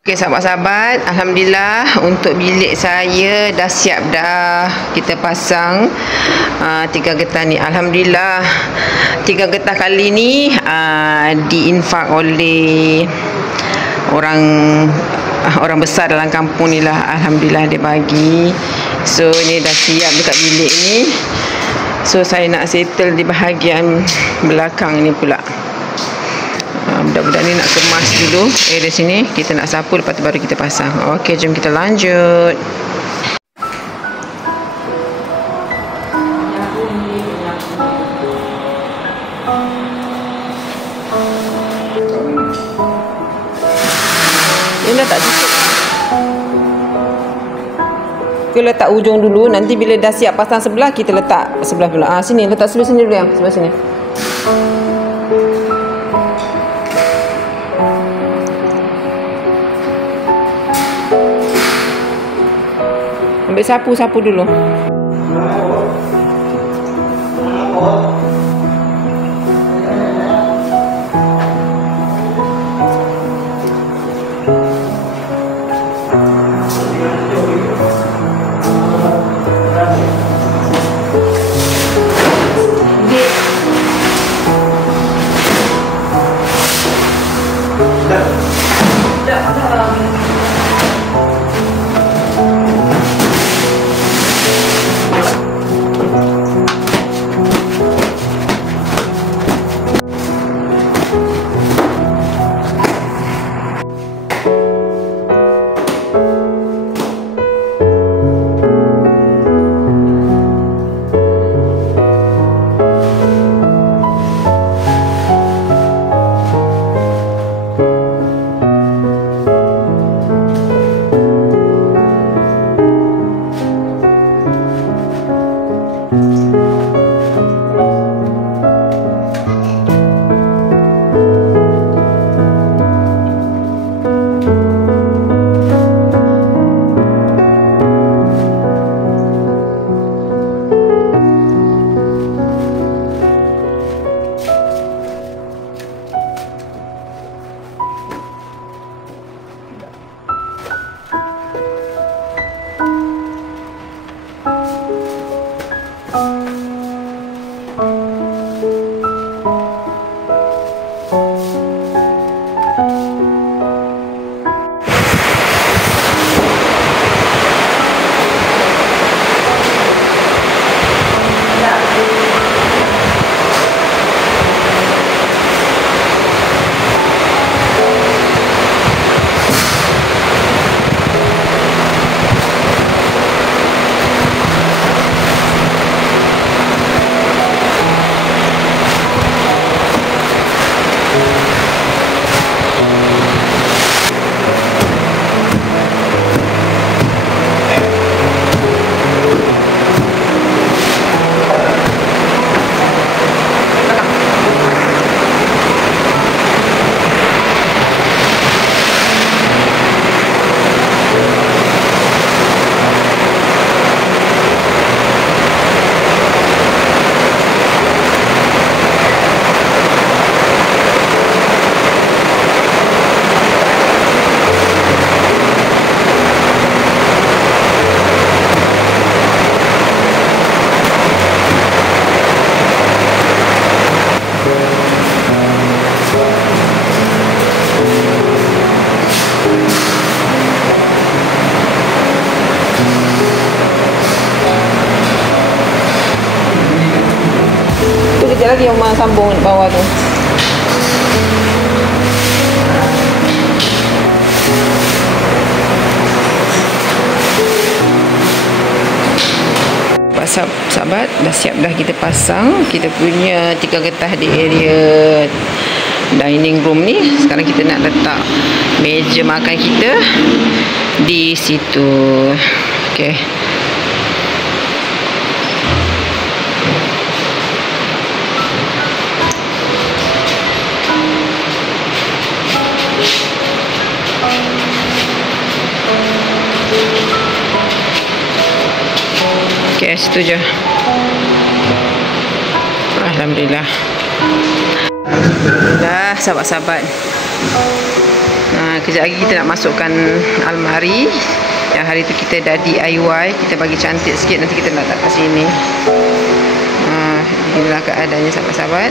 Okey sahabat-sahabat, alhamdulillah untuk bilik saya dah siap dah. Kita pasang 3 getah ni. Alhamdulillah 3 getah kali ni diinfak oleh orang besar dalam kampung ni lah. Alhamdulillah dia bagi. So ni dah siap dekat bilik ni. So saya nak settle di bahagian belakang ni pula. Budak-budak ni nak kemas dulu area sini, kita nak sapu, lepas tu baru kita pasang. Okey, jom kita lanjut. Ini dah tak cukup. Kita letak ujung dulu, nanti bila dah siap pasang sebelah, kita letak sebelah pula. Sini, letak sebelah sini dulu, yang sebelah sini. Ambil sapu dulu. Sekejap lagi yang sambung bawah tu. Sahabat, dah siap dah kita pasang kita punya 3 getah di area dining room ni. Sekarang kita nak letak meja makan kita di situ. Okey. Okey, situ je. Alhamdulillah. Dah sahabat-sahabat. Kejap lagi kita nak masukkan almari. Yang hari tu kita dah DIY, kita bagi cantik sikit, nanti kita nak letak kat sini. Inilah keadaannya sahabat-sahabat.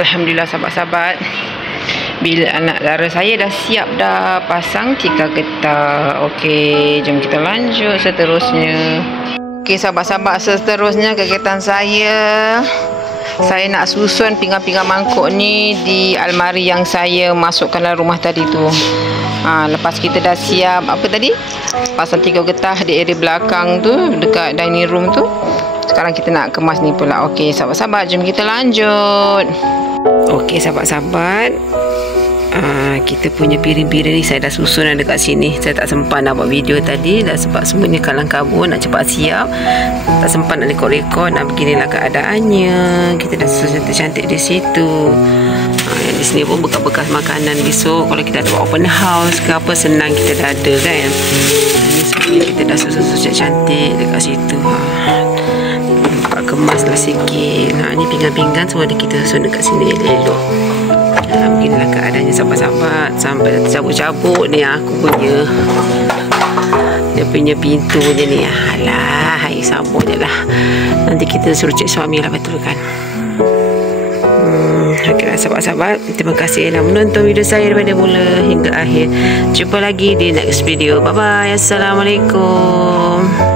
Alhamdulillah sahabat-sahabat, bila anak dara saya dah siap dah pasang tikar getah. Okey, jom kita lanjut seterusnya. Okey sahabat-sahabat, seterusnya kegiatan saya nak susun pinggan-pinggan mangkuk ni di almari yang saya masukkan dalam rumah tadi tu. Lepas kita dah siap apa tadi, pasang tikar getah di area belakang tu dekat dining room tu, sekarang kita nak kemas ni pula. Okey sahabat-sahabat, jom kita lanjut. Okey sahabat-sahabat, kita punya piring-piring ni saya dah susun dekat sini. Saya tak sempat nak buat video tadi dah sebab semuanya kalang kabut, nak cepat siap, tak sempat nak rekod-rekod. Beginilah keadaannya. Kita dah susun cantik di situ. Di sini pun bekas-bekas makanan besok kalau kita ada buat open house ke apa, senang kita dah ada kan. Ini sebenarnya kita dah susun cantik dekat situ. Kemaslah sikit. Ni pinggan-pinggan semua kita susun dekat sini elok. Beginilah keadaannya sahabat-sahabat. Sampai tercabut-cabut ni aku punya, dia punya pintunya ni. Alah, hai sabut je lah. Nanti kita suruh cek suami lah betulkan. Okay, sahabat-sahabat, terima kasih yang menonton video saya daripada mula hingga akhir. Jumpa lagi di next video. Bye bye. Assalamualaikum.